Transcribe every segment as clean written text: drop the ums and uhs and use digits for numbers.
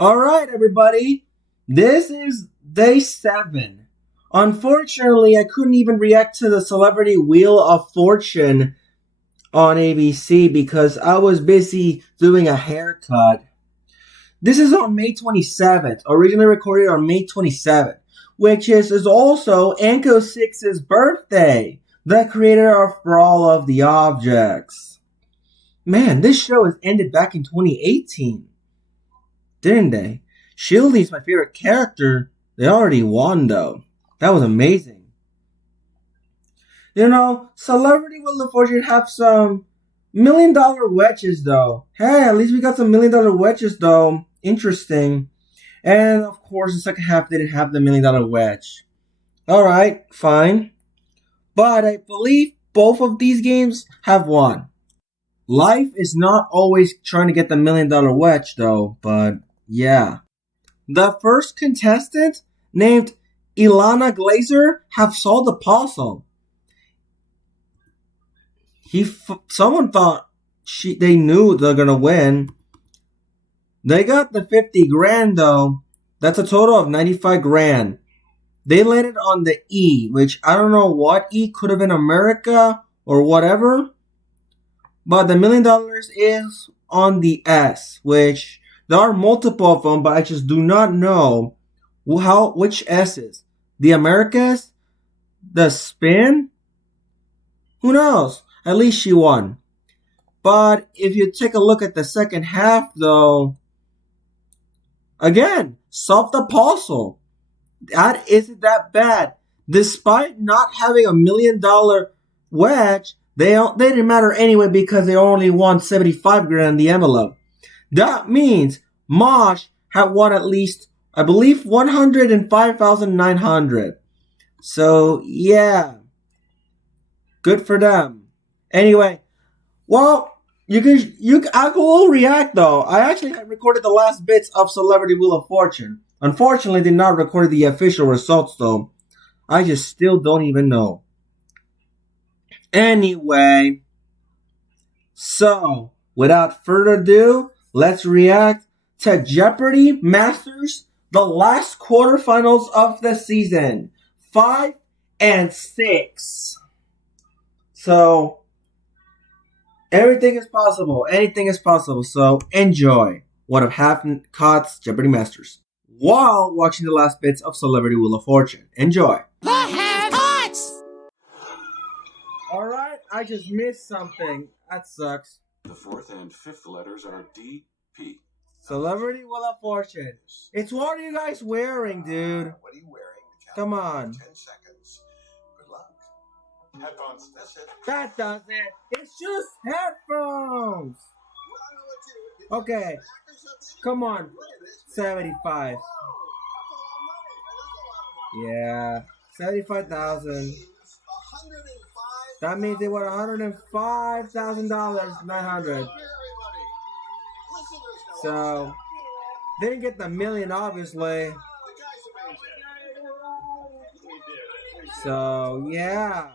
Alright, everybody. This is day 7. Unfortunately, I couldn't even react to the Celebrity Wheel of Fortune on ABC because I was busy doing a haircut. This is on May 27th, originally recorded on May 27th, which is also Anko 6's birthday, the creator of For All of the Objects. Man, this show has ended back in 2018. Didn't they? Shieldy's my favorite character. They already won, though. That was amazing. You know, Celebrity Wheel of Fortune have some $1,000,000 wedges, though. Hey, at least we got some $1,000,000 wedges, though. Interesting. And, of course, the second half didn't have the $1,000,000 wedge. Alright, fine. But I believe both of these games have won. Life is not always trying to get the $1,000,000 wedge, though, but yeah. The first contestant, named Ilana Glazer, have solved the puzzle. Someone thought they knew they're gonna win. They got the 50 grand, though. That's a total of 95 grand. They landed on the E, which I don't know what E, could have been America or whatever. But the $1,000,000 is on the S, which there are multiple of them, but I just do not know which S's. The Americas? The spin? Who knows? At least she won. But if you take a look at the second half, though, again, solve the puzzle. That isn't that bad. Despite not having a $1,000,000 wedge, they didn't matter anyway because they only won 75 grand in the envelope. That means Mosh had won at least, I believe, 105,900. So, yeah. Good for them. Anyway, well, I will react though. I actually had recorded the last bits of Celebrity Wheel of Fortune. Unfortunately, did not record the official results though. I just still don't even know. Anyway, so without further ado, let's react to Jeopardy Masters, the last quarterfinals of the season, 5 and 6. So everything is possible. Anything is possible. So enjoy one of Half Cod's Jeopardy Masters while watching the last bits of Celebrity Wheel of Fortune. Enjoy. Alright, I just missed something. That sucks. The fourth and fifth letters are D, P. Celebrity Wheel of Fortune. It's what are you guys wearing, dude? What are you wearing? Come on. 10 seconds. Good luck. Headphones. That's it. That does it. It's just headphones. Okay. Come on. 75. Yeah. 75,000. That means they won $105,000, 900. So they didn't get the $1,000,000, obviously. So yeah.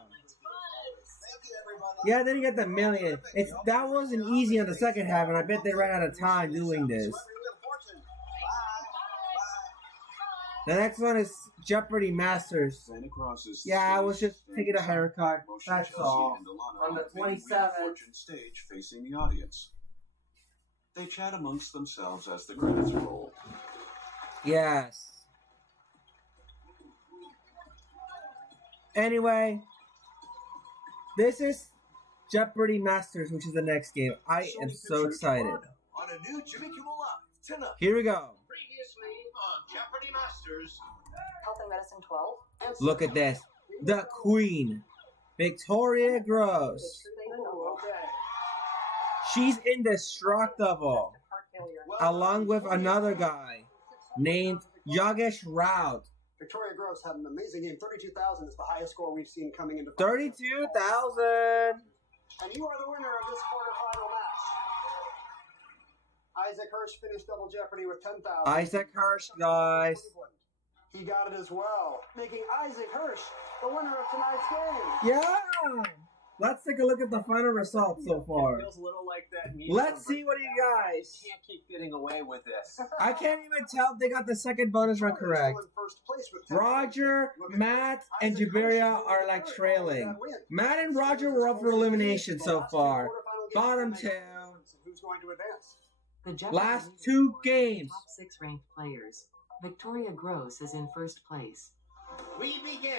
Yeah, they didn't get the $1,000,000. That wasn't easy on the second half, and I bet they ran out of time doing this. The next one is Jeopardy Masters. Yeah, I was just taking a haircut. That's all. On the 27th. Stage facing the audience. They chat amongst themselves as the credits roll. Yes. Anyway, this is Jeopardy Masters, which is the next game. I am so excited. On a new Jimmy Kimmel Live tonight. Here we go. Previously on Jeopardy Masters. Health and Medicine 12. Look at this. The Queen, Victoria Groce. She's indestructible. Along with another guy named Yogesh Raut. Victoria Groce had an amazing game. 32,000 is the highest score we've seen coming into 32,000. And you are the winner of this quarterfinal match. Isaac Hirsch finished Double Jeopardy with 10,000. Isaac Hirsch, guys. He got it as well, making Isaac Hirsch the winner of tonight's game. Yeah. Let's take a look at the final results so far. Feels a little like that. Let's see what you guys. Can't keep getting away with this. I can't even tell if they got the second bonus round correct. Still in first place with 10 Roger, points. Look at Matt, and Isaac Juveria Kirsch are like with trailing. that win. Matt and Roger were up for elimination so The last two far. quarterfinal games Bottom will make a two. difference in who's going to advance? The Jeopardy Last leaderboard 2 shows games. Top 6 ranked players. Victoria Groce is in first place. We begin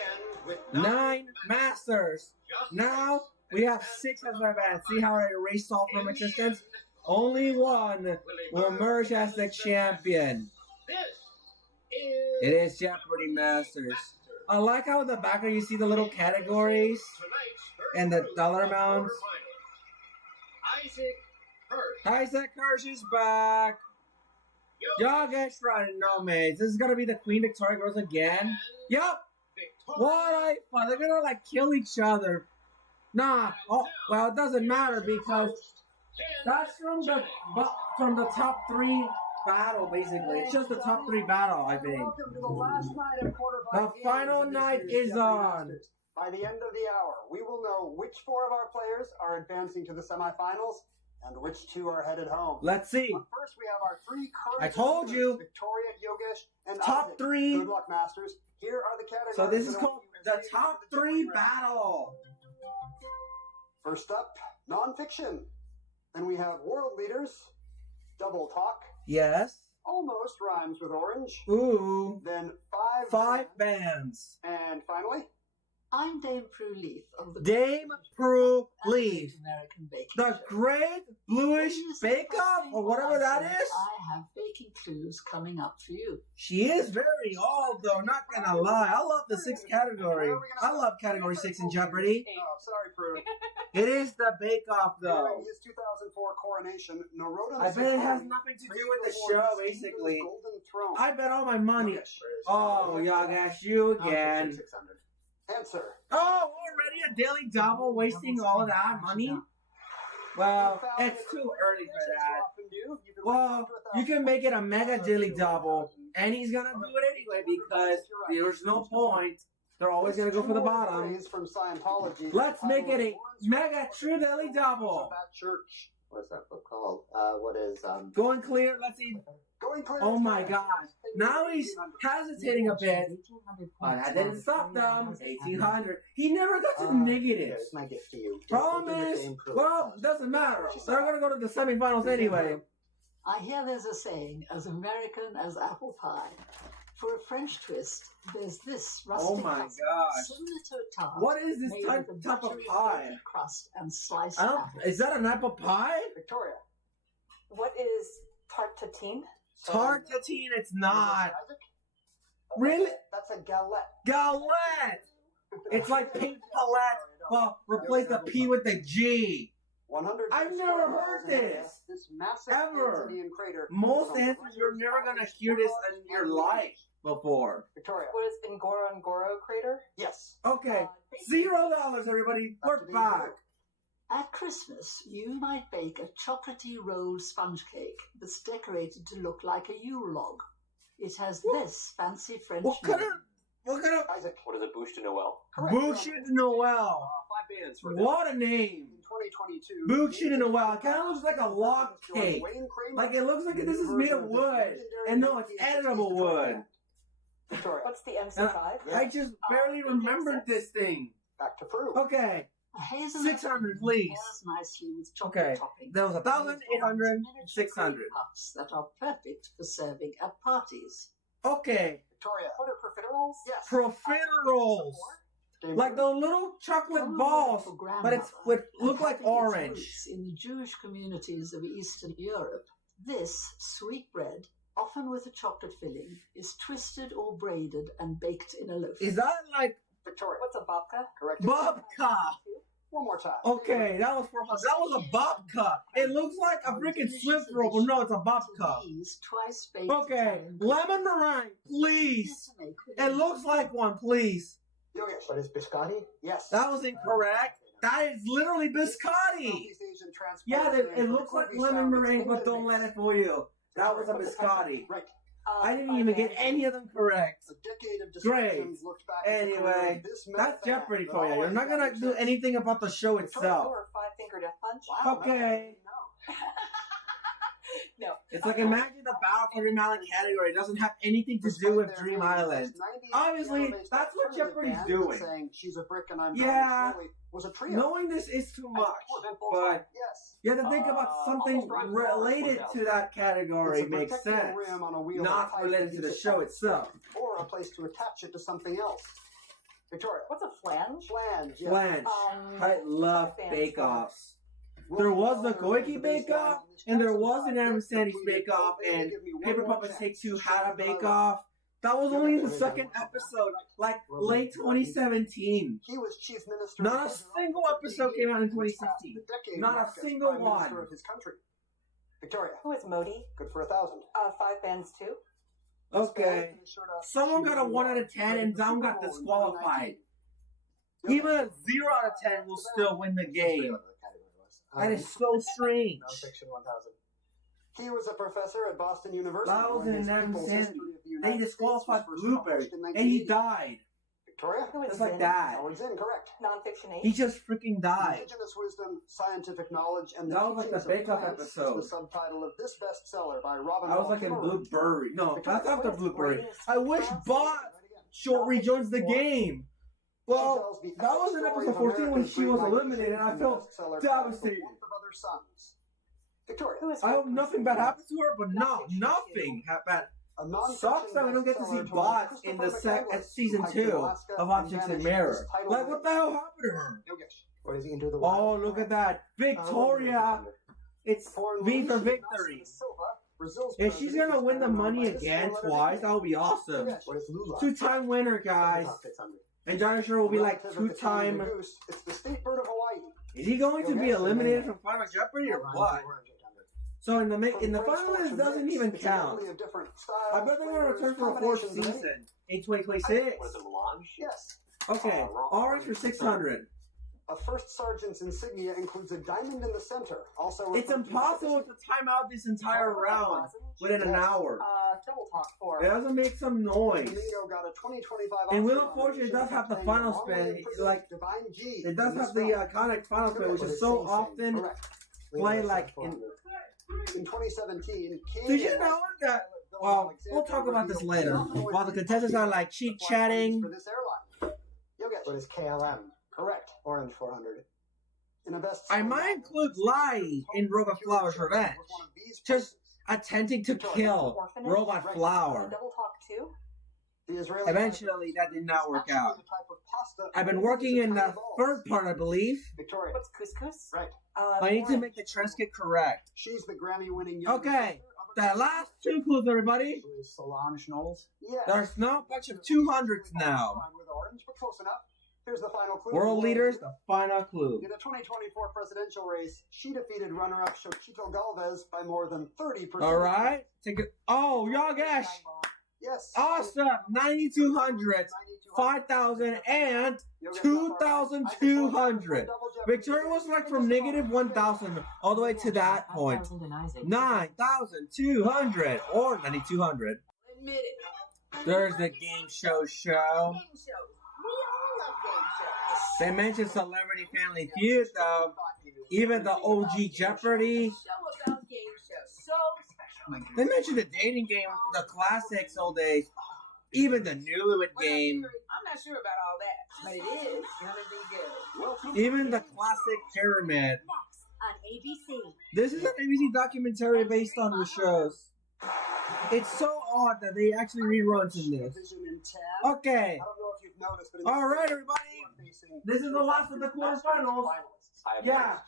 with 9 masters. Now we have 6 as my band. See how I erased all from existence? Only one will emerge as the champion. This It is Jeopardy Masters. I like how in the background you see the little categories and the dollar amounts. Isaac Hirsch. Isaac Hirsch is back. Yogesh running no mates. This is gonna be the Queen Victoria Girls again. Yup. What I fun. They're gonna like kill each other. Nah. Oh well, it doesn't matter because that's from the top 3 battle basically. It's just the top 3 battle, I think. Welcome to the last night of quarterfinals. The final games in this night year's is Jeopardy on. Masters. By the end of the hour, we will know which 4 of our players are advancing to the semifinals and which 2 are headed home. Let's see. But first, we have our 3 current I told you. Victoria, Yogesh, and Top Isaac. 3. Good luck, Masters. Here are the categories. So this is that called will the be top the 3 Jeopardy round. battle. First up, nonfiction. Then we have world leaders, double talk, Yes. almost rhymes with orange. Ooh. Then 5 5 bands. And finally, I'm Dame Prue Leaf of the Dame Prue Leaf. American Baking The Show. Great Bluish When you Bake Off, or whatever that is. I have baking clues coming up for you. She is very old, though, not gonna lie. I love the 6th category. I love category 6 in Jeopardy. oh, sorry, Prue. It is the Bake Off, During though. his 2004 coronation, Naroda I bet it has nothing to do with the show, basically. Golden Throne. I bet all my money. Yogesh. Oh, Yogesh, you again. 600. Answer. Oh, already a daily double, wasting all of that money? Well, it's too early for that. Well, you can make it a mega daily double, and he's gonna do it anyway because there's no point. They're always gonna go for the bottom. From Scientology. Let's make it a mega true daily double. That church. What's that book called? What is Going clear. Let's see. Going clear. Oh my gosh. Now he's hesitating a bit. But I didn't stop them. 1800. He never got to negatives. Here's my gift to you. Problem is, well, doesn't matter. They're gonna go to the semifinals anyway. I hear there's a saying, as American as apple pie. For a French twist, there's this rustic Oh my husk, gosh. similar to a tart. What is this made type with a of buttery pie? flaky crust and sliced I don't. apples. Is that an apple pie? Victoria. What is tartatine? Tartatine. It's not. Isaac? Really? That's a galette. Galette. It's like pink palette. Well, replace the P with the G. 100. I've never heard this. This massive Ever. Andean crater. Most is on the answers you're never gonna hear this in your life before. Victoria. What is Ngorongoro crater? Yes. Okay, $0, everybody. We're back. At Christmas, you might bake a chocolatey rolled sponge cake that's decorated to look like a Yule log. It has this fancy French What kind name. of? What kind of? Isaac. What is it? Bouche de Noel. Correct. Boucher de Noel. 5 bands for that. What a name. In 2022. Boucher de Noel. It kind of looks like a log cake. Like it looks like this is made of wood. And no, it's edible wood. Victoria. What's the And MC5? I just barely remembered this thing. Back to Peru. Okay, A hazelnut 600, please. pairs nicely with chocolate Okay, topping. that was 1,000, 800, Miniature 600. cream puffs that are perfect for serving at parties. Okay, Victoria. What are profiteroles? Yes. profiteroles. Like those little chocolate Common balls, for but it's grandmother would and look like having its orange. roots in the Jewish communities of Eastern Europe, this sweet bread, often with a chocolate filling, is twisted or braided and baked in a loaf. Is that like Victoria. What's a babka? Correct. babka? One more time. Okay, that was a babka. It looks like a freaking Swift roll, but no, it's a babka. These twice baked Okay, Italian lemon meringue, please. to make with It looks like one, please. Yogesh. What is biscotti? Yes. That was incorrect. That is literally biscotti. Southeast Asian transport Yeah, it and looks like cookies lemon found meringue, in but don't let it fool you. That was a biscotti. Right. I didn't even get any of them correct. A decade of Great. descriptions looked back at the career Anyway, of this that's man Jeopardy that for you. You're always not got gonna do success. anything about the show itself. Or Five Finger Death Punch? Wow, Okay. No. It's like imagine the battle for Dream Island category. It doesn't have anything to do with Dream Island. Obviously, that's what Jeopardy's doing. Saying she's a brick and I'm Yeah. was a trio. Knowing this is too much, but Yes. you have to think about something related to that category. It's a Makes protecting sense. rim on a wheel Not that related ties to the piece show of itself. or a place to attach it to something else. Victoria. What's a flange? Flange. Yes. Flange. I love Fans. bake-offs. There was the Koike bake-off, and there was an Adam Sandy's bake-off, and Paper Puppets Take Two had a bake-off. That was only in the second episode, like late 2017. He was chief minister. Not a single episode came out in 2016. Not a single one. Of his country. Victoria. Who is Modi? Good for 1,000. Five bands too. Okay. Someone got a 1 out of 10, and Down got disqualified. Even a 0 out of 10 will still win the game. That is so strange. Nonfiction 1000. He was a professor at Boston University. That was when an his Adam People's Sandy. History of the And United he disqualified States was first Blueberry, published in and he 1980. died. Victoria? Who is Just like Zen? that. Howard Zinn, correct. Nonfiction 8. He just freaking died. Indigenous wisdom, scientific knowledge, and the That was like teachings the of Bake Off plants is episode. the subtitle of this bestseller by Robin. I was like in Wall. Blueberry. No, that's after Blueberry. I wish Bot Right again. Short rejoins the game. Well, She tells the that was in story episode of 14 when American she was free eliminated, and I migration felt and the bestseller devastated. The Warmth of Other Suns. Victoria. Who is I hope nothing bad happens to her, but nothing bad. A non-fiction Sucks that we don't get to see bestseller Bots told in the Christopher season McCandless, 2 who hiked of Alaska Objects and in vanished Mirror. with his title Like, what the hell happened to her? Yogesh. What is he into the Oh, look at that. Victoria! It's For V for Luis victory. Inácio Silva, Brazil's If she's president, gonna win the is money by this again letter twice, that would be awesome. Yogesh. What is Lula? 2-time winner, guys. 600. And Johnny Sure will be like Relative of the king and the 2-time. goose, it's the state bird of Hawaii. Is he going to be Yogesh. eliminated from Final Jeopardy or what? So in the finals, it doesn't even count. I bet they're gonna return for a 4th season in 2026. What is it, melange? Yes. Okay, orange for 600. A first sergeant's insignia includes a diamond in the center. Also, It's referred to impossible as- to time out this entire round within an hour. Double talk 4. It doesn't make some noise. Flamingo got a 2025 And Wheel Oscar of Fortune, it does have the nomination final for spin, playing like, Divine G. It does in have this the film. iconic final spin, which is so often Correct. played like in. In 2017, King Did you know that? Well, we'll talk about this later. While the contestants are like cheat chatting. For this airline. Yogesh. What is KLM? Correct. Orange 400. In a best I might include Lai in Robot Flower's Revenge. Just attempting to kill Robot Flower. Double talk 2. Eventually, that did not work out. I've been working in the third part, I believe. Victoria. What's couscous? Right. I need to make the transcript correct. She's the Grammy-winning. Okay, the last 2 clues, everybody. What is Solange Knowles? Yes. There's now a bunch of 200s now. With orange, but close enough. Here's the final clue. World leaders, the final clue. In the 2024 presidential race, she defeated runner-up Xochitl Galvez by more than 30%. All right. Take it. Oh, Yogesh. Yes. Awesome. 9,200, 5,000, and 2,200. Victoria was like from negative 1,000 all the way to that point. 9,200 or 9,200. Admit it. There's the game show. Game shows. We all love game shows. They mentioned Celebrity Family Feud, though. Even the OG Jeopardy. Show about game shows. So special. They mentioned the dating game, the classics old days. Even the Newlywed Game. I'm not sure about all that, but it is gonna be good. Even the classic Pyramid. Next on ABC. This is an ABC documentary based on the shows. It's so odd that they actually reruns in this. Okay. I don't know if you've noticed, but All right, everybody. This is the last of the quarterfinals. Yeah.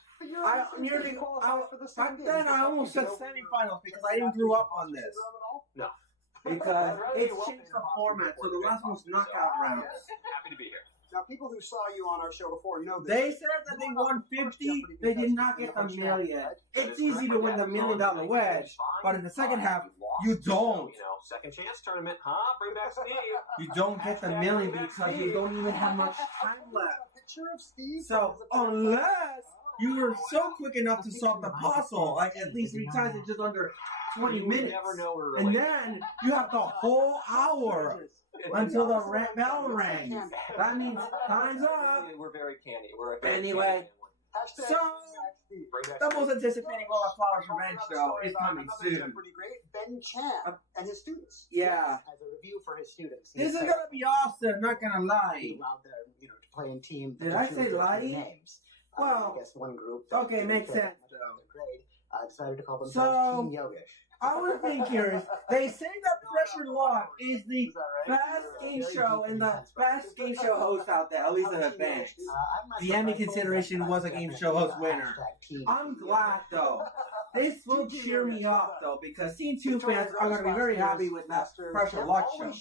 Back then I almost said semifinals because I didn't grow up on this. No. Because it's changed the format, so the last one's knockout rounds. Happy to be here. Now, people who saw you on our show before know this. They said that they won 50, they did not get the million. It's easy to win the $1 million wedge, but in the second half, you don't. You know, second chance tournament, huh? Bring back Steve. You don't get the million because you don't even have much time left. So, unless You were so quick enough to solve the puzzle, like at least 3 times in just under 20 You minutes. never know we're And related. then you have the whole hour until the bell rings. That means time's up. We're very canny. We're a Anyway, Hashtag so Bring back the most anticipated Roll of Flowers Revenge show is coming soon. Pretty great. Ben Chan and his students. Yeah. As a review for his students. This is gonna be awesome, not gonna He lie. allowed them, to play in teams. Did I say lie? Names. Well, I guess one group. okay, makes sense, though. Grade. Decided to call themselves So- Team Yogesh. I was being curious. They say that Pressure Lock is the best game show and the best game show host out there, at least in advance. The Emmy consideration was a game show host winner. I'm glad, though. This will cheer me up, though, because Scene 2 fans are going to be very happy with that Pressure Lock show.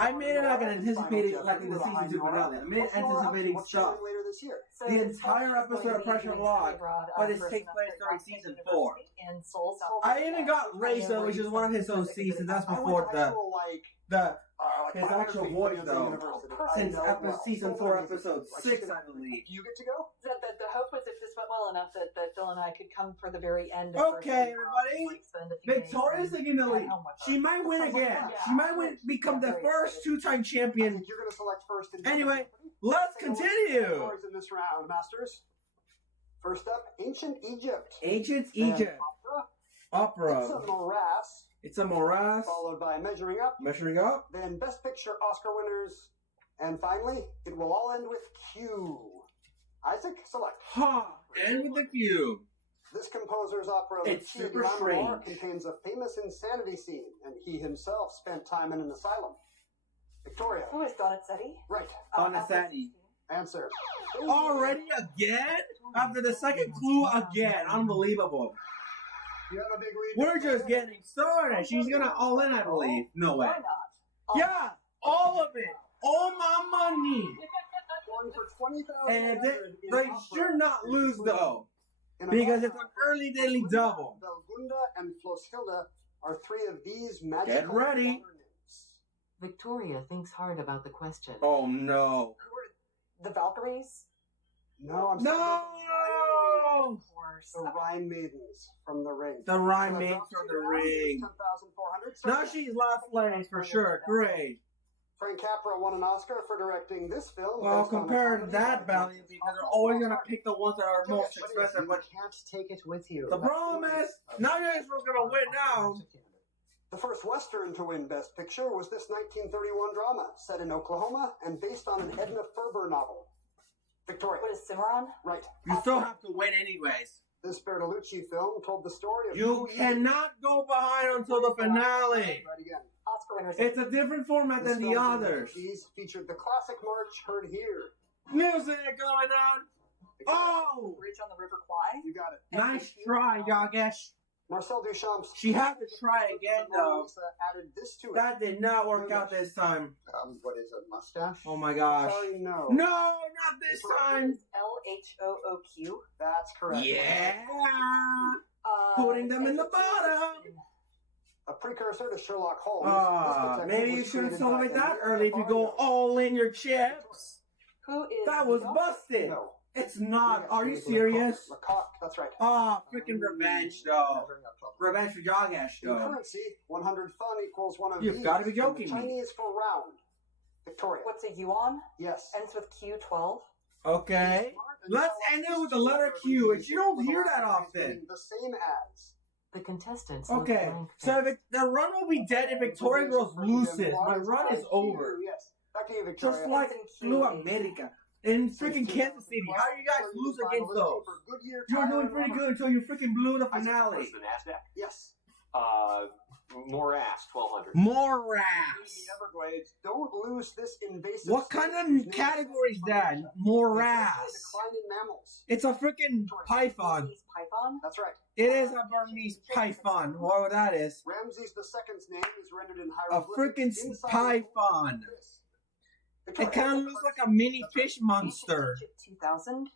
I may not have anticipated like in the season 2 finale. I'm anticipating stuff. Later this year. So The this entire film is episode going of to be Pressure released Lock, abroad, but it first takes in place during Boston season University 4. in Seoul, South I even got Reza, which is one of his own seasons. That's before his actual voice, though. Since season 4, episode 6, I believe. You get to go? The hope was if this went well enough that Bill and I could come for the very end. Okay, everybody. Victoria's going to lead. She might win again. She might become the first 2-time I champion. think you're going to select first. Anyway, let's continue. Scores in this round, Masters. First up, Ancient Egypt. Ancient Then Egypt. Opera. It's a Opera. morass. It's a morass. Followed by Measuring Up. Measuring up. Then Best Picture Oscar winners. And finally, it will all end with Q. Isaac, select. Ha! And with the cue. This composer's opera, It's Lucia super di Lammermoor, strange. contains a famous insanity scene, and he himself spent time in an asylum. Victoria. Who is Donizetti? Right. Donizetti. Answer. Already again? After the second clue again. Unbelievable. You have a big lead. We're just getting started. She's gonna all in, I believe. No way. Why not? Yeah! All of it! All my money! Going for 20,000. And they should not lose, though. Because it's an early daily double. Belgunda and Floshilda are 3 of these magical Get ready. water nymphs. Victoria thinks hard about the question. Oh no. Who are the Valkyries? No, I'm sorry. No! Of course. The Rhine Maidens from the Ring. The Rhine Maidens from the Ring. 10,400. Now she's last place for sure. Great. Frank Capra won an Oscar for directing this film. Well, based on a compared to comedy that value, because they're always gonna pick the ones that are most expensive. You But can't take it with you. the problem is, now you guys were gonna win now. The first Western to win Best Picture was this 1931 drama set in Oklahoma and based on an Edna Ferber novel. Victoria. What is Cimarron? Right. You still have to win anyways. This Bertolucci film told the story of You cannot go behind until the finale. Right again. Oscar winners. It's a different format than the others. These featured the classic march heard here. Music going on. Oh! Bridge on the River Kwai. You got it. Nice try, Yogesh. Marcel Duchamp's. She had to try again, though. Added this to it. That did not work out this time. What is a mustache? Oh my gosh. Sorry, no. No, not this time. LHOOQ. That's correct. Yeah. Putting them in the bottom. A precursor to Sherlock Holmes. Maybe you shouldn't celebrate that early if you go all in your chips. Who is That was Lecoq? busted. No. It's not. Are you serious? Lecoq, that's right. Freaking revenge, though. Revenge for Yogesh, In though. currency, 100 fun equals one of You've these. gotta be joking And the me. Chinese for round. Victoria. What's a yuan? Yes. Ends with Q12. Okay. Let's end it with the letter Q, and you don't hear that often. The same as. The contestants look Okay, blank so the run will be dead if Victoria Girls loses. My run is over. Yes. Back to you, Victoria. Just like Blue America. In freaking Kansas City. How you guys lose against those? You were doing pretty good until you freaking blew the finale. What's the NASDAQ? Yes. Morass, 1200. Morass. Everglades. Don't lose this invasive. What kind of category is that? Morass. Decline in mammals. It's a freaking python. Python? That's right. It is a Burmese python. Whatever that is. Ramses II's name is rendered in A hieroglyphics. freaking inside python. It kind of looks like a mini fish monster. 2000.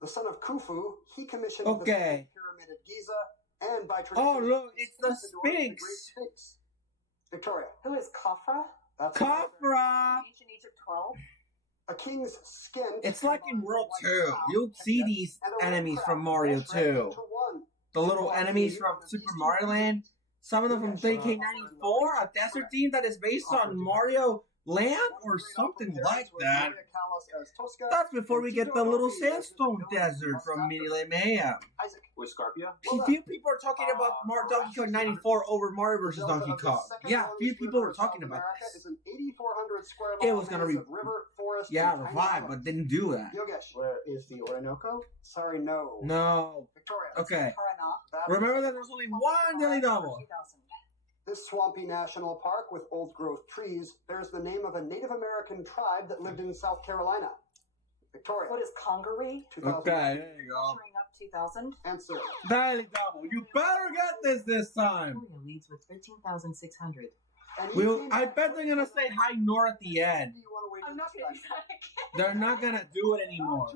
The son of Khufu, he commissioned Okay. the Second Pyramid at Giza, and by tradition, Oh, look, it's the the door to Great Sphinx. Sphinx. Victoria. Who is Khafra? That's Khafra. Ancient Egypt 12. A king's skin. It's like in World 2. You'll see these enemies from Mario 2. The little enemies from Super Mario Land. Some of them from DK94, a desert theme that is based on Mario Land or something like that. That's before we get the little sandstone desert from Melee Mayhem. With Scarpia? Few people are talking about Donkey Kong 94 over Mario vs. Donkey Kong. Yeah, few people were talking about this. It was gonna revive, but didn't do that. Yogesh, where is the Orinoco? Sorry, no. No. Victoria. Okay. Paranaught. Remember that there's only one Daily Double. 2000. This swampy national park with old-growth trees bears the name of a Native American tribe that lived in South Carolina. Victoria. What is Congaree? 2000. Okay, there you go. Measuring up 2000. Answer. Daily Double. You better get this time. Victoria leads with 13,600. I bet they're gonna say High Nor at the end. I'm not going to do that again. They're not gonna do it anymore.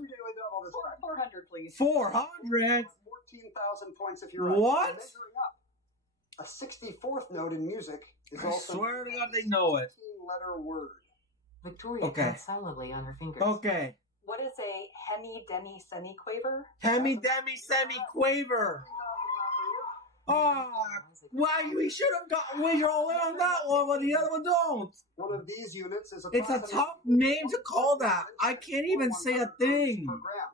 400, please. 400? 14,000 points if you're right. What? And measuring up. A 64th note in music is I also swear to God they know it. 15-letter word. Victoria Okay. counts silently on her fingers. Okay. What is a hemi-demi-semi-quaver? Demi semi quaver. Oh, why we should have got wager all in on that one, but the other one don't. One of these units is It's a tough name to call that. I can't even say a thing. per gram.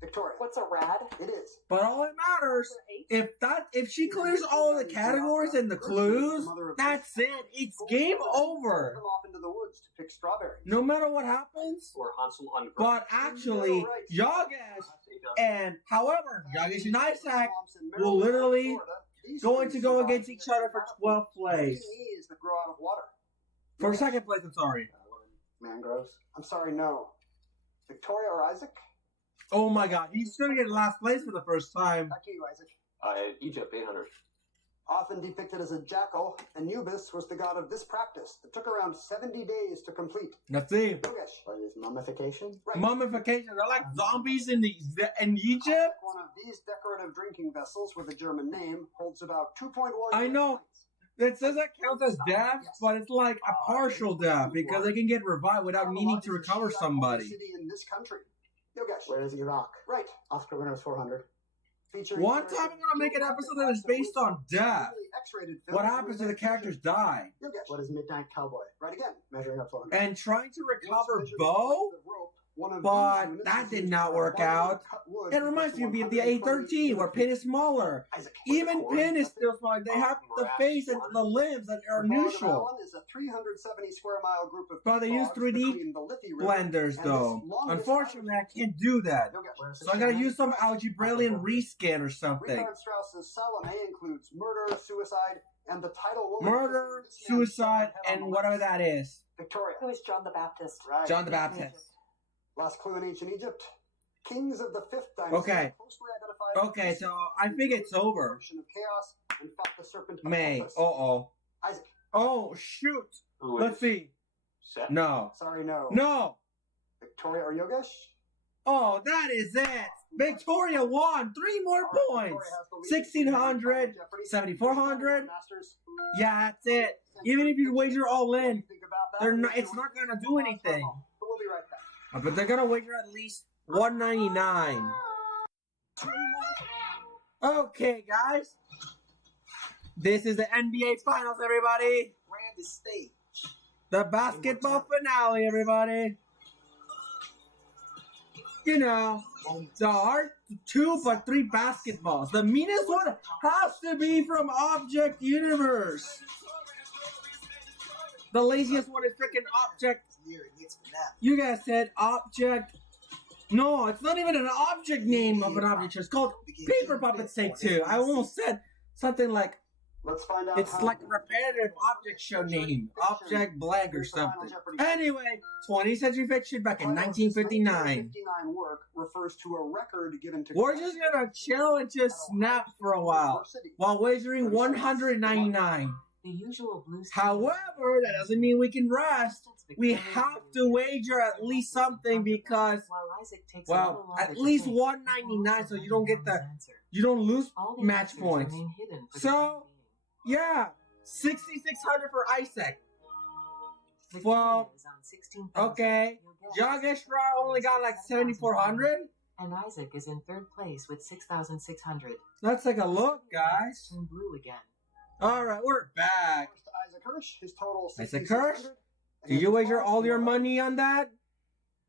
Victoria. What's a rad? It is. But all that matters, if she clears all of the categories and the clues, that's it. It's game over. Come off into the woods to pick strawberries. No matter what happens. Or Hansel on But actually, Yogesh and Yogesh and Isaac will literally going to go against each other for 12th place. Knees that grow out of water. For second place, I'm sorry. Mangroves. I'm sorry, no. Victoria or Isaac? Oh my God, he's going to get last place for the first time. Back to you, Isaac. Egypt, 800. Often depicted as a jackal, Anubis was the god of this practice that took around 70 days to complete. Let's see. Yogesh. What is mummification? Right. Mummification. They're like zombies in Egypt. One of these decorative drinking vessels with a German name holds about 2.1. I know. It says that counts as death, but it's like a partial death because they can get revived without needing to recover somebody. City in this country. Yogesh. Where is Iraq? Right. Oscar winner is 400. Featuring One time I'm going to make an episode that is based on death. What happens if the characters die? Yogesh. What is Midnight Cowboy? Right again. Measuring up 400. And trying to recover Bo, but that did not work out. It reminds me of the A13 where Pin is smaller. Even Pin is still smaller. They have the face and the limbs that are neutral. Is a 370 square mile group of But they use 3D blenders though. Unfortunately, I can't do that. So I gotta use some algebraic rescan or something. Richard Strauss's Salome includes murder, suicide, and the title woman. Murder, suicide, and whatever that is. Victoria. Who is John the Baptist? Right. John the Baptist. Last clue in ancient Egypt. Kings of the 5th dynasty. Okay. Okay, so I think it's over. Of chaos and fought the serpent May. Uh-oh. Isaac. Oh, shoot. Let's see. Set? No. Sorry, no. No. Victoria or Yogesh? Oh, that is it. Victoria won. 3 more points. 1,600, 7,400. Yeah, that's it. Even if you wager all in, it's not going to do anything. We'll be right back. But they're going to wager at least 199. Okay, guys. This is the NBA Finals, everybody. Grandest stage. The basketball finale, everybody. You know, there are 2 but 3 basketballs. The meanest one has to be from Object Universe. The laziest one is freaking Object. You guys said Object. No, it's not even an object name of an object. It's called Paper Puppets Take 2. I almost said something like, let's find out. It's like a repetitive object show name. Object blank or something. Anyway, 20th Century Fiction back in 1959. Work refers to a record given to. We're just gonna chill and just snap for a while wagering 199. The usual blue. However, that doesn't mean we can rest. We have to wager at least something because, well, at least 199 so you don't get you don't lose match points. So, yeah, 6,600 for Isaac. Well, okay, Yogesh Raut only got like 7,400. And Isaac is in third place with 6,600. Let's take a look, guys. Turn blue again. All right, we're back. First to Isaac Hirsch, his total Isaac Hirsch? 6,600. Did you wager all your money on that?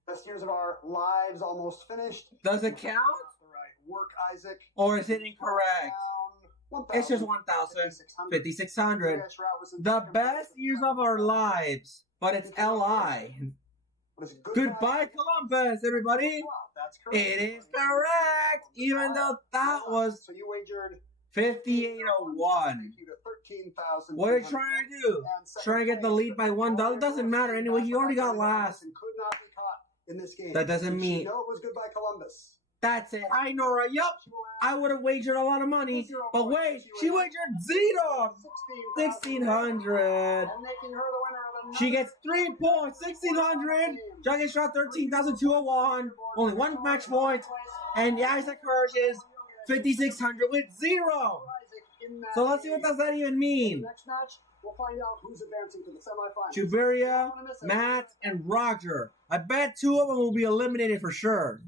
Best years of our lives almost finished. Does it count? The right work, Isaac. Or is it incorrect? It's just 1,000. 5,600. The best years of our lives. But it's LI. Goodbye, Columbus, everybody. That's correct. It is correct. Even though that was so you wagered 5,801. Thank you to 13,000. What are you trying to do? Trying to get the lead by $1? Doesn't matter anyway. He already got last. Could not be caught in this game. That doesn't mean. You know it was Goodbye Columbus. That's it. Hi, Nora. Yup. I would have wagered a lot of money. But wait, she wagered Zito. 1,600. And making her the winner of She gets 3 points. 1,600. Yogesh shot 13,201. Only 1 match point. And Isaac Hirsch is 5,600 with 0. So let's see what does that even mean. Next match, we'll find out who's advancing to the semifinals. Juveria, Matt, and Roger. I bet 2 of them will be eliminated for sure.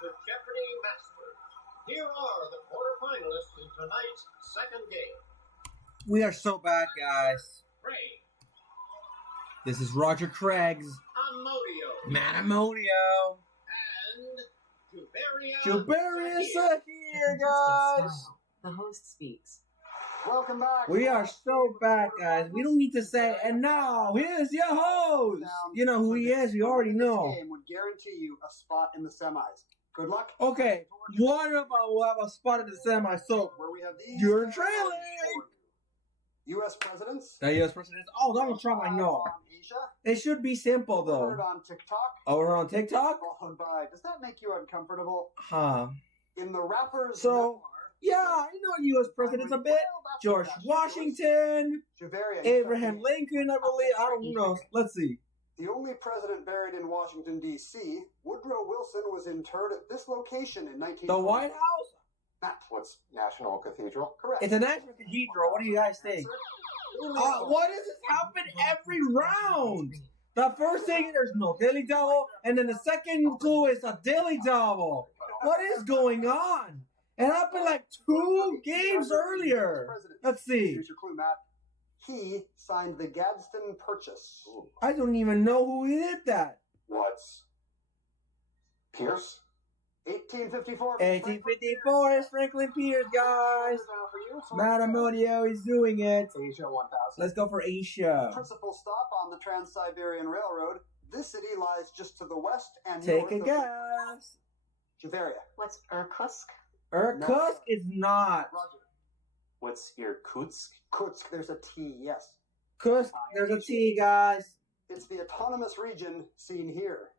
To Jeopardy Master. Here are the quarterfinalists in tonight's second game. We are so bad, guys. Craig, This is Roger Craig's Amodio, Matamodio. and Juveria. Juveria Zaheer, guys. The host speaks. Welcome back. We are so bad, guys. We don't need to say, and now, here's your host. You know who he is. You already know. This game would guarantee you a spot in the semis. Good luck. Okay, one of them will have a spot in the semi, so Where we have these. you're trailing. U.S. presidents. The U.S. president. Oh, Donald Trump, I know. Asia. It should be simple, Heard though. on TikTok. Oh, we're on TikTok? Followed by. Does that make you uncomfortable? Huh. In the rapper's So, memoir, yeah, I know U.S. presidents a bit. George Washington, Juveria, Abraham Lincoln, I believe. I don't know. Let's see. The only president buried in Washington, D.C., Woodrow Wilson, was interred at this location in 1920. The White House? Matt, what's National Cathedral? Correct. It's a national cathedral. What do you guys think? Why does this happen every round? The first thing, there's no daily double, and then the second clue is a daily double. What is going on? It happened like 2 games earlier. Let's see. Here's your clue, Matt. He signed the Gadsden Purchase. I don't even know who did that. What's Pierce? 1854. 1854 is Franklin Pierce, guys. Matamodio is doing it. Asia 1000. Let's go for Asia. Principal stop on the Trans-Siberian Railroad. This city lies just to the west and Take north a of guess. Juveria. What's Irkutsk? Irkutsk is not. Roger. What's Irkutsk? Kutsk, there's a T, yes. Kursk, there's a T, guys. It's the autonomous region seen here.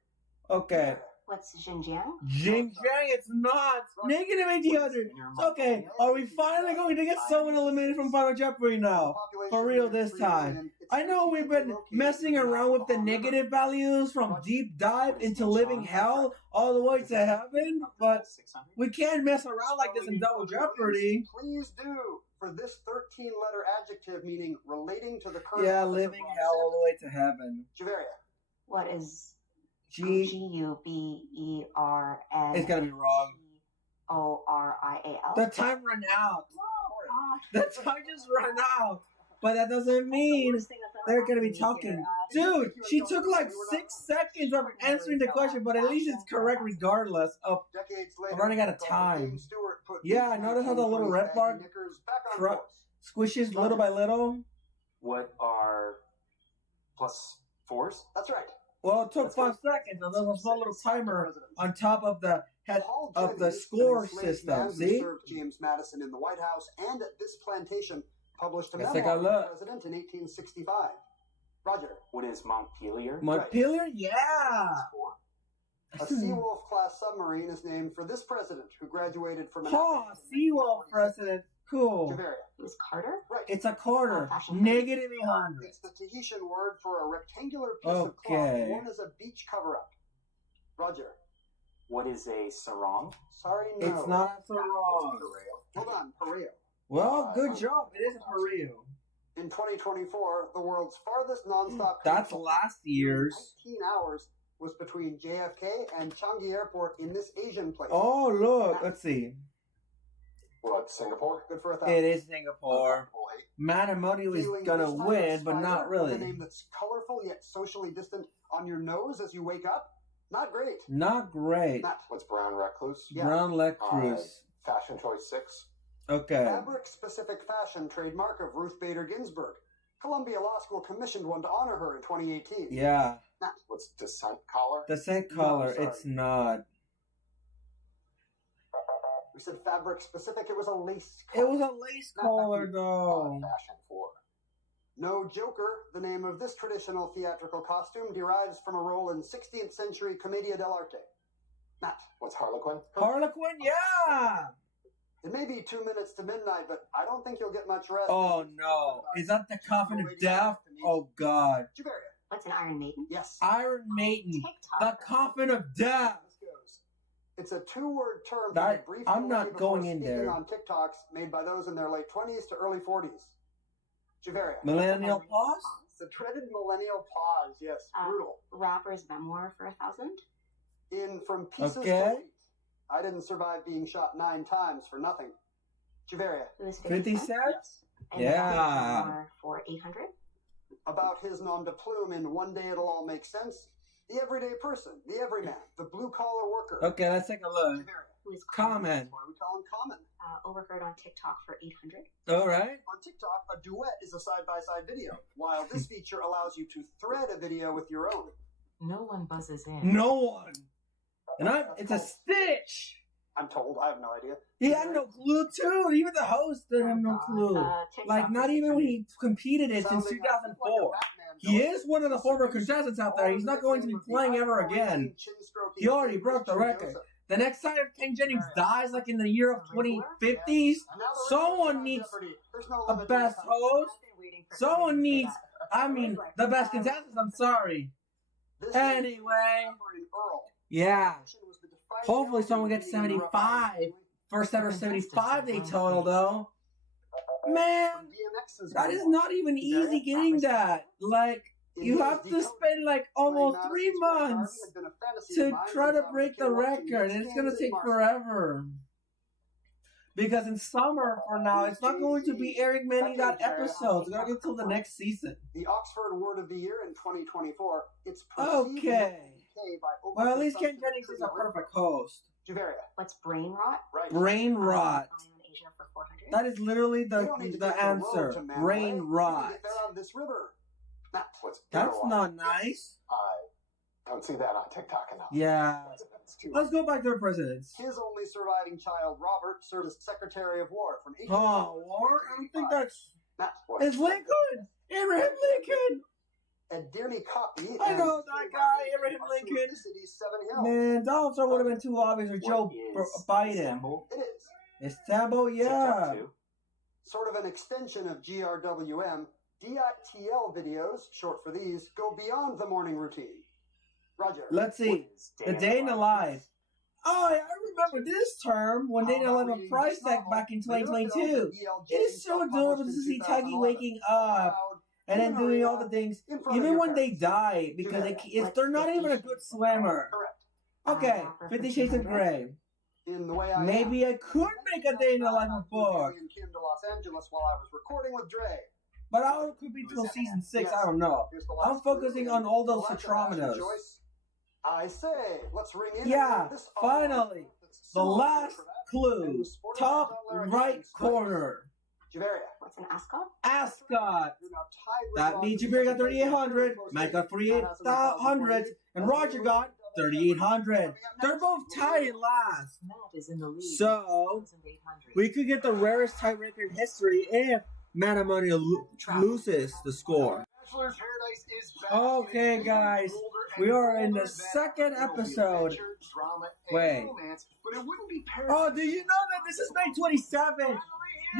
Okay. What's Xinjiang? Xinjiang, it's not. Negative 1,800. Okay, are we finally going to get someone eliminated from Final Jeopardy now? For real this time. I know we've been messing around with the negative values from Deep Dive into Living Hell all the way to heaven, but we can't mess around like this in Double Jeopardy. Please do. For this 13-letter adjective meaning relating to the current... Yeah, Living Hell all the way to heaven. Juveria. What is Guberes? It's gotta be wrong. Orial? The time ran out. The time just ran out. But that doesn't mean they're gonna be talking. Dude, she took like 6 seconds of answering the question, but at least it's correct regardless of running out of time. Yeah, notice how the little red bar squishes little by little? What are +4s? That's right. Well, it took 5 seconds, and there's a small little timer on top of the head of the score system. See? Served James Madison in the White House and at this plantation published a Let's memoir take a of look. the president in 1865. Roger. What is Montpelier? Montpelier? Yeah! A Seawolf class submarine is named for this president who graduated from an Oh, Seawolf president. Cool. Juveria. It was Carter? Right. It's a quarter. Negative 800. It's the Tahitian word for a rectangular piece of cloth Okay. worn as a beach cover-up. Roger. What is a sarong? Sorry, no. It's not so wrong. Hold on, pareo. Well, good job. It is a pareo. In 2024, the world's farthest nonstop That's connection, last year's. 19 hours, was between JFK and Changi Airport in this Asian place. Oh, look. Let's see. What, Singapore? Good for 1,000. It is Singapore. Matrimony was Feeling gonna this time win, of but spider not with a really. name that's colorful yet socially distant on your nose as you wake up? Not great. Not great. Matt. What's Brown Recluse? Yeah. Brown Lectruz. Fashion Choice 6. Okay. Fabric-specific fashion trademark of Ruth Bader Ginsburg. Columbia Law School commissioned one to honor her in 2018. Yeah. Matt. What's Descent Collar? The scent color, sorry. it's not. We said fabric-specific. It was a lace It collar. was a lace collar, though. Fashion 4. No Joker, the name of this traditional theatrical costume, derives from a role in 16th century Commedia dell'arte. Matt. What's Harlequin? Harlequin, yeah! It may be 2 minutes to midnight, but I don't think you'll get much rest. Oh, no. Is that the Coffin of Death? Oh, God. Juveria. What's an Iron Maiden? Yes. Iron Maiden. The Coffin of Death. This goes. It's a two-word term for That- the brief I'm not delay before going in speaking there. on TikToks made by those in their late 20s to early 40s. Juveria. Millennial pause? The dreaded millennial pause. Yes, brutal. Rapper's memoir for 1,000. In From Pieces Okay. to Weight. I didn't survive being shot 9 times for nothing. Juveria. Who is 50 Cent? cents? And Yeah. Rapper's memoir for 800. About his nom de plume in One Day It'll All Make Sense. The everyday person, the everyman, the blue-collar worker. Okay, let's take a look. Juveria. Who is Common. Why we call him Common. Overheard on TikTok for 800. All right. On TikTok, a duet is a side-by-side video, while this feature allows you to thread a video with your own. No one buzzes in. No one. And it's a Stitch. I'm told. I have no idea. He had no clue, too. Even the host didn't have no clue. TikTok Like, not for even when 600. he competed it since Sounding 2004. like a Batman He villain. is one of the former contestants out there. He's not going to be playing ever again. He already broke the record. The next time King Jennings dies, like in the year of 2050s, someone needs a best host. Someone needs, the best contestants. I'm sorry. Anyway, yeah. Hopefully someone gets 75. First ever 75 they total, though. Man, that is not even easy getting that. Like, you have to spend like almost 3 months to try to break the record, and it's going to take forever. Because in summer, for now, it's not going to be airing many of that episodes. It's going to be until the next season. The Oxford Word of the Year in 2024. It's perceived Okay. by Well, at least Ken Jennings is a perfect host. Juveria. What's brain rot? Right. Brain rot. Eye on Asia for 400. That is literally You don't need to the take the road answer. to Mandalay. Brain You can rot. get there on this river. Matt. What's That's Earwalk? not nice. I don't see that on TikTok enough. Yeah. That's too Let's go back to the presidents. His only surviving child, Robert, served as Secretary of War from 18. Oh, War? I don't think that's... Matt. It's Lincoln! Abraham Lincoln! And Dearly Copy. I know that guy, Abraham Lincoln. City's Seven Hills. Man, Donald Trump would have been too obvious, or Joe What is Biden. Istanbul? It is. Istanbul, TikTok yeah. too. Sort of an extension of GRWM. DITL videos, short for these, go beyond the morning routine. Roger. Let's see. What is The Day in the Life. Oh, I remember this term when Day in the Life of Price Tag back in 2022. It is so adorable to see Taggy waking up and then doing all the things, even when they die, because they're not even a good swimmer. Correct. Okay, 50 Shades of Grey. In the way I Maybe I could make a Day in the Life of book, and Kim to Los Angeles while I was recording with Dre. but I could be till season 6. I don't know. Here's the last I'm focusing clue. on all those Elijah Sotromanos. Ashton Joyce. I say, let's ring in. Yeah, this finally, that's the so last good for that. clue, And sporting top John Larry right Jones. corner. Juveria. What's an ascot? Ascot. You're now tied with That Roger means for Juveria got second place. 3,800, Mike got 3,800, and Roger got 3,800. They're both tied in last. Matt is in the lead. So, 1,800. we could get the rarest tiebreaker in history if Manamoni loses the score. Bachelor's Paradise is back. Okay, guys, we are in the second episode. Adventure, drama, and Wait. romance, but it wouldn't be Paradise. Oh, do you know that this is May 27th?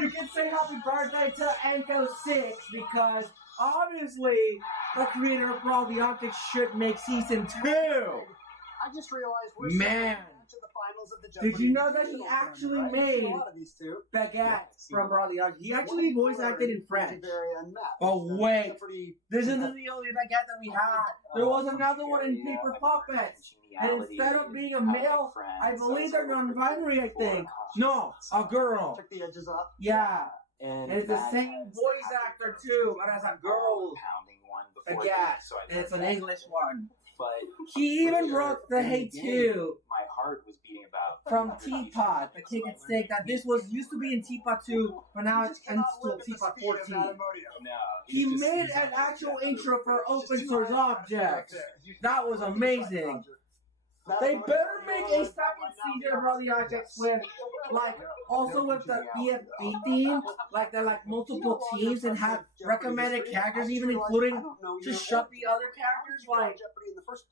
You can say happy birthday to Anko 6 because obviously the creator of Brawl the Optics should make season 2. I just realized we're Man, to the finals of the Did you know that Jeopardy he International actually Tournament, right? made A lot of these two. Baguette from Brother? He actually voice acted in French. Juveria and Matt. Oh It's, wait, Jeopardy- this isn't the only baguette that we had. There was another one in Paper Puppets. And instead of being a male, I believe they're non-binary, I think. No, a girl. Took the edges off. Yeah. And And it's the that same has voice actor too, but as a girl. pounding one before Baguette. that, so I've And it's heard an that. English one. But He even earlier wrote the in Hey game, Two My heart was beating about from 300 beats Teapot, the per cake and minute. steak. That this was used to be in Teapot 2, but now it's in still Live at the Teapot speed of 14. Adamodio. No, He he's just- made he's an not- actual yeah. intro for It's open just source too high. objects. There. That was amazing. They better make a second season of all the objects with, like, also with the BFB theme, like they're like multiple teams and have recommended characters, even including to shut the other characters. Like,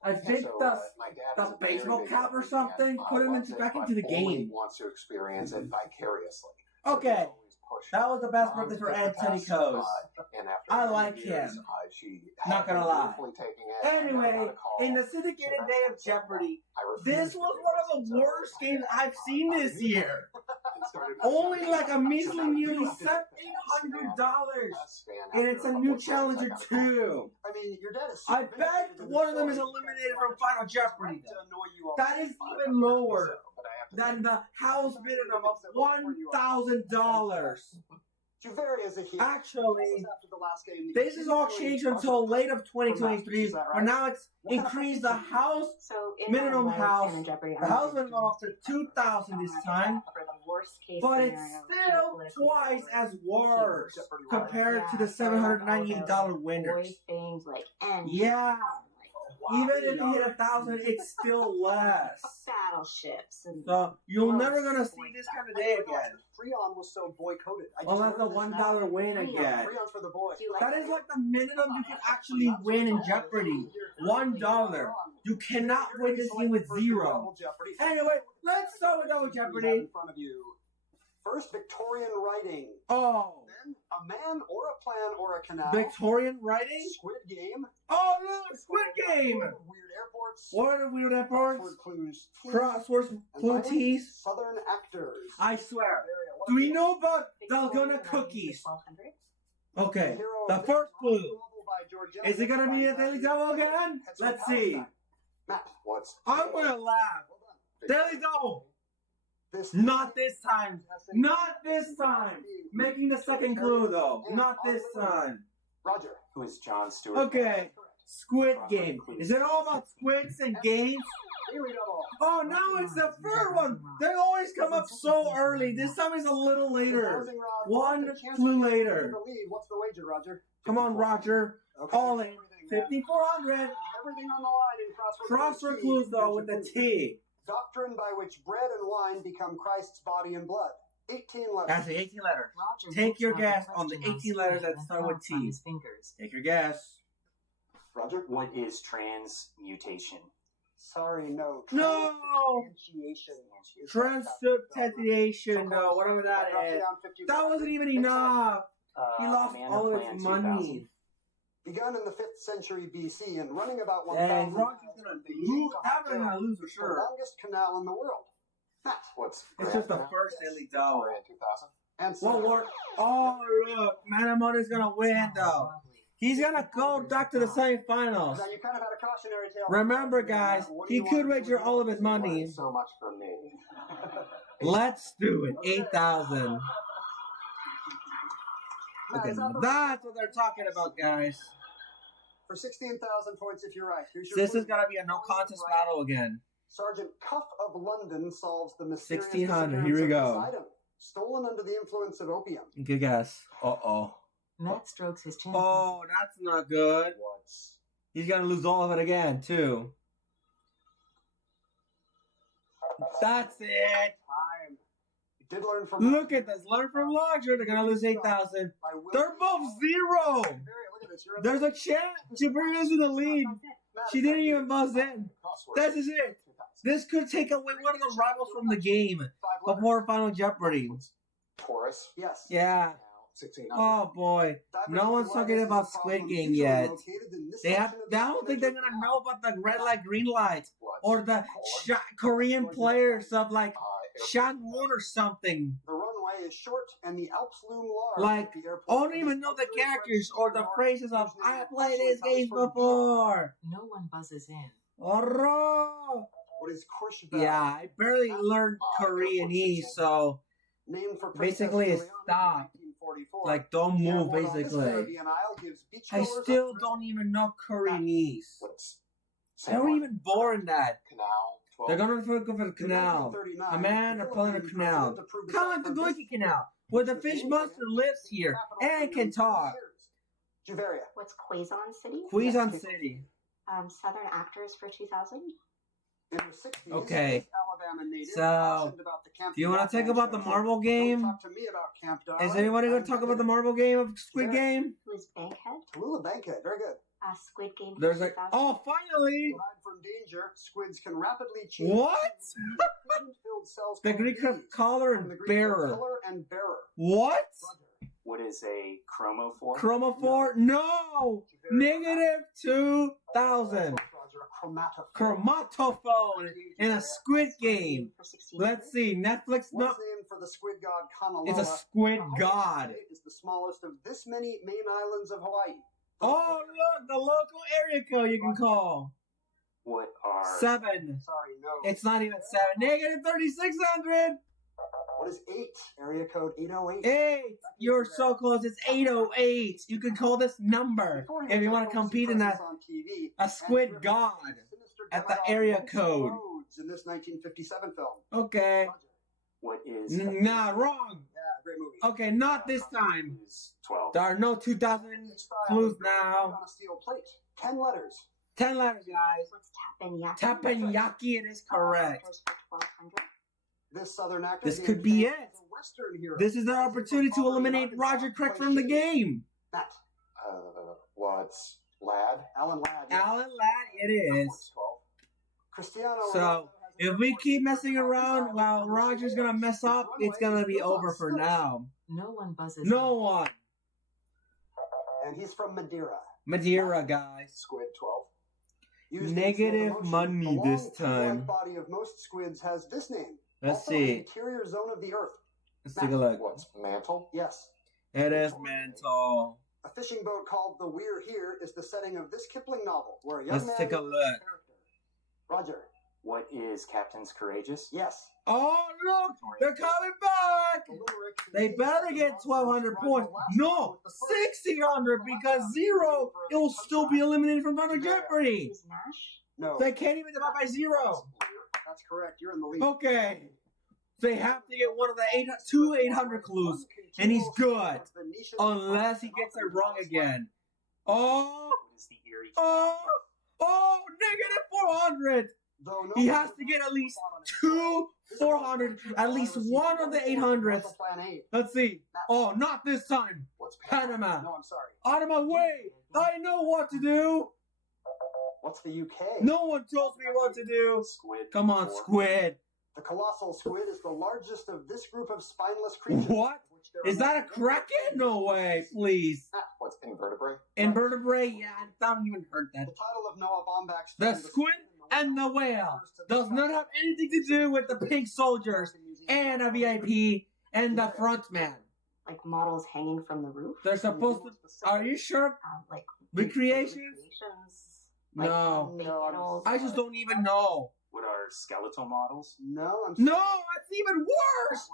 I think So, the my dad is a very baseball big cap or Jeopardy something, fan. put him Loves into it, back but into the only game. wants to experience it vicariously. So Okay. he's always pushing. That was the best birthday for Anthony Coase. And after I many like years, him. She Not had gonna been lie. briefly taking it. I got Anyway, a call. in the syndicated day of Jeopardy, I refused this to was do one of it. the worst games I've seen this year. And started- Only like a measly nearly $800. And it's a new challenger too. I mean, your dad is. I bet one of them is eliminated from Final Jeopardy though. That is even lower than the house minimum of $1,000. Juveria is a heel. Actually, After the last game, this is all changed until late of 2023, but now it's increased the house So in minimum my house, Stand Jeopardy, the house minimum up to $2,000 this time, for the worst case but it's scenario, still twice as worse compared to the $798 winners. Voice things like and Yeah, even if you hit 1,000, it's still less. battleships and So you're never gonna see this kind of day again, Freon was so boycotted. I just unless the learned this $1 now. win again. Freon's for the boys. Do you like That is like the minimum you can actually win in Jeopardy. $1. You cannot win this game with zero. Anyway, let's start with Double Jeopardy. In front of you. First, Victorian writing. Oh, Then, a man or a plan or a canal. Victorian writing? Squid Game. Oh, look, Squid Game! Weird airports. What are weird airports? Crossword clues. Crosswords, And blue finally, teas. Southern actors. I swear. Juveria, Do we know about Victorian Dalgona writing cookies? for 1200. Okay, Hero the of first clue. Novel by George Is it gonna be a Daily Double again? That's Let's from see. Palestine. Matt, What's I'm gonna laugh. hold on. Daily Double. This Not this time. Not this time. Making the second clue though. Not this time. Roger. Who is John Stewart? Okay. Squid Game. Is it all about squids and games? Daily Double. Oh, now it's the third one. They always come up so early. This time is a little later. Housing rod. One The chance clue to later. take the lead. What's the wager, Roger? Come on, Roger. Okay. All in. 5,400. Everything on the line in Crossword clues though with the T. Doctrine by which bread and wine become Christ's body and blood. 18 letters. That's the 18 letters. Roger Take looks your at guess the on the question 18 letters screen that and start with thumps on T. his fingers. Take your guess. Roger? What is transmutation? Sorry, no. No! Transubstantiation. Transubstantiation, no, whatever that is. That wasn't even enough. He lost Amanda all Plan his 2000. money. Begun in the 5th century BC and running about And 1,000 Roger's gonna lose. That one's gonna lose for the sure. longest canal in the world. Matt. What's It's just the first Daily Double. Victoria 2000? Answer. Well, Lord. Oh, look. Manamoto's gonna win, though. He's gonna go back to the semifinals. Now, you kind of had a cautionary tale. Remember, guys, What do he you could want to wager do? all of his money. So much from me. Let's do it. 8,000. Okay, that's what they're talking about, guys. For 16,000 points if you're right. Here's your This clue. is gonna be a no contest battle again. Sergeant Cuff of London solves the mysterious 1600, disappearance here we of go. this item, stolen under the influence of opium. Good guess. Uh-oh. Matt strokes his chin. Oh, that's not good. What's He's gonna lose all of it again, too. That's it. Time. You did learn from. Look at this. Learn from Roger. They're gonna lose 8,000. They're both zero. Look at this. You're There's a chance. Jabaria's in the lead. She didn't even buzz in. This is it. This could take away one of the rivals from the game before Final Jeopardy. Taurus? Yes. Yeah. 1600. Oh boy. No one's talking about Squid Game yet. I don't think they're gonna know about the red light, green light. or the Korean players of like Shangwon or something. The runway is short and the Alps loom large. Like, at the airport. I don't even know the characters or the phrases of I played these games before. No one buzzes in. Oro. What is Courchevel? Yeah, I barely learned Koreanese, so Named for basically it Princess Juliana in stopped. 1944. Like, don't The move, airport on this basically. Caribbean isle gives beach I goers still a don't even know Koreanese. What's I don't even bore in that. Canal 12? They're gonna go for the canal. 1939, A man are playing a the canal. president approved Come on, the the Goiki Canal, where the fish monster lives here and can talk. Juveria. What's Quezon City? Quezon City. Southern actors for 2000. In her 60s, Okay. this Alabama native So, cautioned about the Camp do you want to talk Dog about the show. marble Don't game? talk to me about Camp Dog. Is anybody going to talk about the marble game of Squid Game? Who's Bankhead? Tallulah Bankhead, very good. Squid Game for There's like, 2000. oh, finally! To hide from danger, squids can rapidly change. What? Filled cells The called Greek of bees, color from the and Greek of bearer. color and bearer. What? What is a chromophore? Chromophore? No! Negative 2,000. Roger, a chromatophore. Chromatophone in a Squid Game. For 16. Let's see. Netflix. No, Once named for the squid god Kanaloa. it's a squid Hawaii god. State is the smallest of this many main islands of Hawaii. Oh, look, the local area code you can call. What are 7. Sorry, no. It's not even 7. Negative 3,600. What is 8? Area code 808. 8. You're so close. It's 808. You can call this number Before he if you was want to supposed compete in that. on TV, A squid and god sinister at the demagogue area Vincent code. Rhodes in this 1957 film. Okay. Roger. what is Nah, wrong. Yeah, great movie. Okay, not this time. is 12? There are no 2,000 clues now. On a steel plate. 10 letters. 10 letters, guys. What's Teppanyaki? Teppanyaki, it is correct. Actors for 1200. This southern actor. This gained could be fame it. as a Western hero. This is their opportunity to eliminate Roger Craig from the game. Matt. What's Lad? Alan Ladd. Alan Ladd, it is. 12. Cristiano So, Ronaldo has a if we keep messing around while Roger's gonna mess up, it's gonna be over for now. No one buzzes No in. one. And he's from Madeira. Madeira, guys. Squid 12. Used in Negative slow motion, money the long, this time. tube-like body of most squids has this name. Let's Also see. an interior zone of the earth. Let's take a look. What's Mantle? Yes. It is mental. A fishing boat called The We're Here is the setting of this Kipling novel, where a young Let's man take a meets look. character. Roger. What is Captain's Courageous? Yes. Oh, look! They're coming back! The limerick They contains better the get monsters 1,200 ride the points. last No! one with the first. 1,600 because 0, it will still be eliminated from Final Jeopardy. Who's Nash? No. They can't even divide by 0. That's correct. You're in the lead. Okay. They have to get one of the 2 800 clues, and he's good. Unless he gets it wrong again. Oh! What is the Erie? Oh! Negative 400! Though no He has to get at least 2 400, at least one of the 800s. Plan A. Let's see. Oh, not this time. What's Panama. No, I'm sorry. Out of my way. I know what to do. What's the UK? No one tells me what to do. Squid. Come on, 4. squid. The colossal squid is the largest of this group of spineless creatures. What? which there Is are that a kraken? No way, please. What's Invertebrate? Invertebrate? Yeah, I haven't even heard The that. title of Noah Baumbach's The film, squid and the whale does not have anything to do with the pink soldiers and a VIP and the front man. Like models hanging from the roof? They're supposed to. Are you sure? Like Recreations? recreations? Like No. McDonald's? I just don't even know. What are skeletal models? No, I'm No, it's even worse.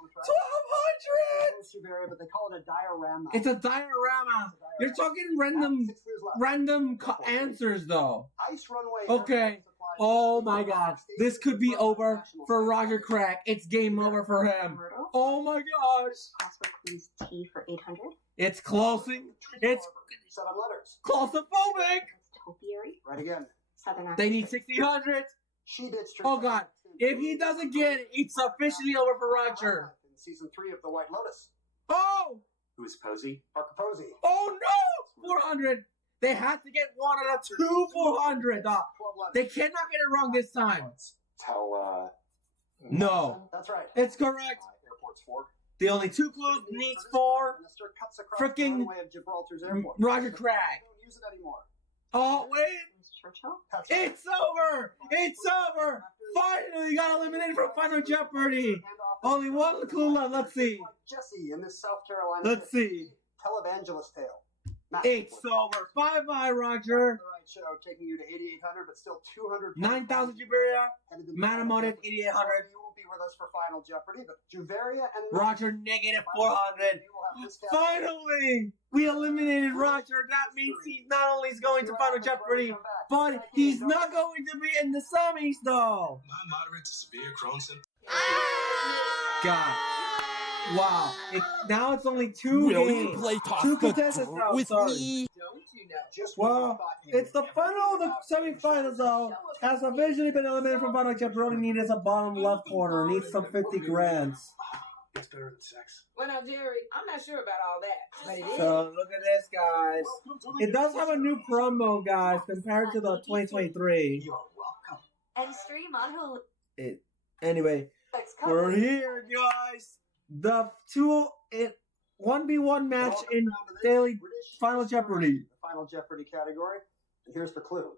1,200. Juveria, but they call it a diorama. It's a diorama. You're talking random, 6 clues left. answers though. Ice runway. Okay. aircraft supplies Oh my God, this could be over for Roger Craig. It's game over for him. Myrtle? Oh my gosh, Possible clues T for 800? it's closing. It's 7 letters. claustrophobic. What's topiary? Right again. Southern actors They need for 1,600. She ditched her. Oh God, if he doesn't get it, it's officially over for Roger. In season 3 of The White Lotus. Oh, Who is Posey? Parker Posey. oh no, 400. They have to get one out of 2 400. 12 letters. They cannot get it wrong this time. Tell, No, That's right. it's correct. Airport's 4. The only 2 clues needs 4. Minister cuts across Frickin' the runway of Gibraltar's airport. Roger Craig. Don't use it anymore. Oh wait, Who's Churchill? It's over! It's over! Finally got eliminated from Final Jeopardy! Only one clue left. Let's see. Jesse in this South Carolina Let's see. televangelist tale. It's over. Bye-bye, Roger. The right show, taking you to 8,800, but still 200. 9,000 Juveria. Matamotic 8,800. You won't be with us for Final Jeopardy, but Juveria and Roger negative 400. Finally, we eliminated Roger. That means he's not only going to Final Jeopardy, but he's not going to be in the semis, though. My moderate to severe Crohn's symptoms. God. Wow. Now it's only two games. Two contestants now. Sorry. Well, it's the final of the semifinals, though. Has officially been eliminated from Final Jeopardy. Only needs a bottom left corner. Needs some 50 grands. It's better than sex. Well, now, Jerry, I'm not sure about all that, but it is. So, look at this, guys. It does have a new promo, guys, compared to the 2023. You are welcome. And stream on Hulu. Anyway, we're here, guys. The 1v1 match in daily Final Jeopardy. The Final Jeopardy category. And here's the clue.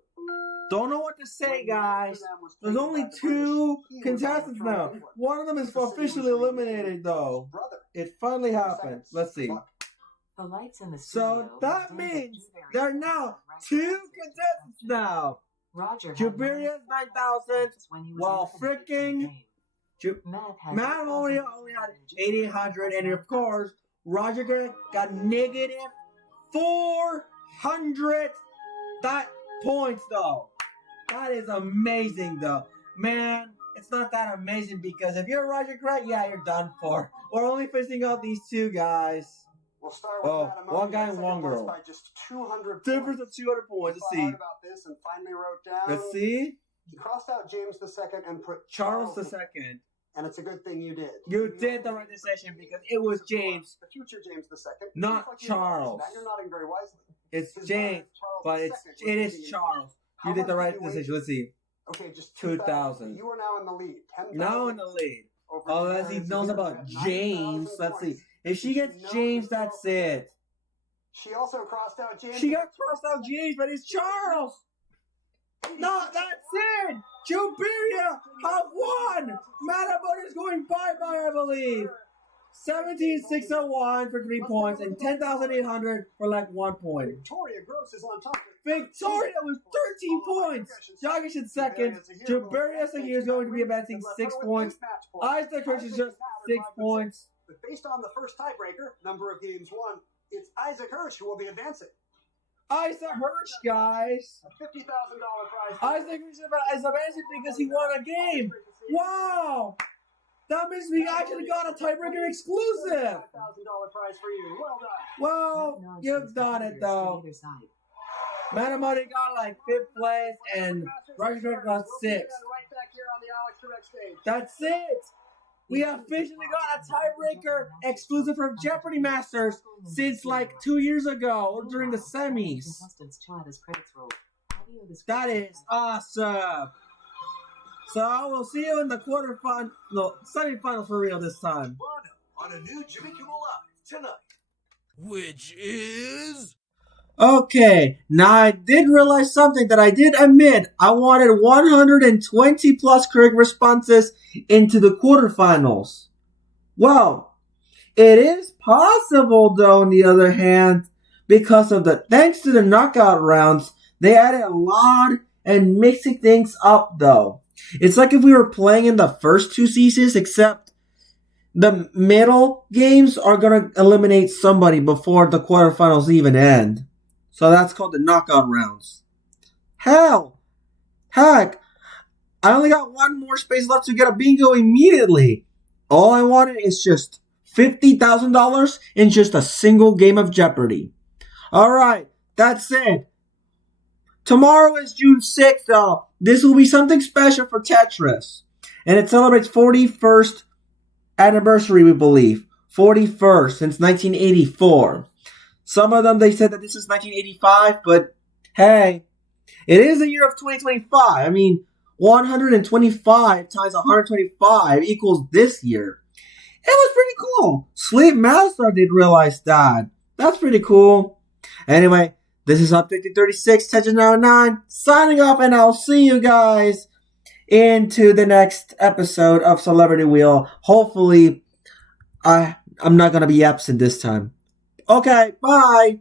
Don't know what to say, guys. There's only two contestants now. One of them is officially eliminated, though. It finally happened. Let's see. The lights in the So that means there are now two contestants now. Roger Juveria's 9,000, while freaking Matt only had 8,800, and of course, Roger got negative 400 points, though. That is amazing, though. Man, it's not that amazing because if you're Roger Craig, yeah, you're done for. We're only facing out these two guys. We'll start with one guy and one girl. By just 200 Difference of 200 points. Let's see. About this and finally wrote down. Let's see. He crossed out James II and put Charles II. And it's a good thing you did. You did the right decision because it was James. The future James II. Not Charles. Now you're nodding very wisely. It's James, but it is Charles. You did the right decision. Let's see. Okay, just 2,000. You are now in the lead. 10,000. Now in the lead. Unless he knows about James. Let's see. If she gets James, that's it. She also crossed out James. She got crossed out James, but it's Charles. No, that's it. Juveria have won. Matamotic is going bye-bye, I believe. 17,601 for 3 points and 10,800 for like 1 point. Victoria Groce is on top. Victoria with 13 points. Yogesh in second. Juveria Zaheer is going to be advancing 6 points. Isaac Hirsch is just 6 points. But based on the first tiebreaker, number of games won, it's Isaac Hirsch who will be advancing. Isaac Hirsch, guys. A $50,000 prize. Isaac Hirsch is advancing because he won a game. Wow. That means we actually got a tiebreaker exclusive. $5,000 prize for you. Well done. Well, you've done it, though. Matamotic got like 5th place and Roger got 6th. Right back here on the Alex Direct stage. That's it. We officially got a tiebreaker exclusive from Jeopardy Masters since like 2 years ago or during the semis. That is awesome. So I will see you in the semifinals for real this time. On a new Jimmy Kimmel Live tonight. Which is... Okay, now I did realize something that I did admit. I wanted 120 plus correct responses into the quarterfinals. Well, it is possible though, on the other hand, because of thanks to the knockout rounds, they added a lot and mixing things up though. It's like if we were playing in the first 2 seasons, except the middle games are going to eliminate somebody before the quarterfinals even end. So that's called the knockout rounds. Heck, I only got 1 more space left to get a bingo immediately. All I wanted is just $50,000 in just a single game of Jeopardy. Alright, that's it. Tomorrow is June 6th, though. This will be something special for Tetris. And it celebrates 41st anniversary, we believe. 41st since 1984. Some of them, they said that this is 1985, but hey, it is the year of 2025. I mean, 125 times 125 equals this year. It was pretty cool. Sleep Master did realize that. That's pretty cool. Anyway, This is Update 36, Tension 9, signing off, and I'll see you guys into the next episode of Celebrity Wheel. Hopefully, I'm not going to be absent this time. Okay, bye!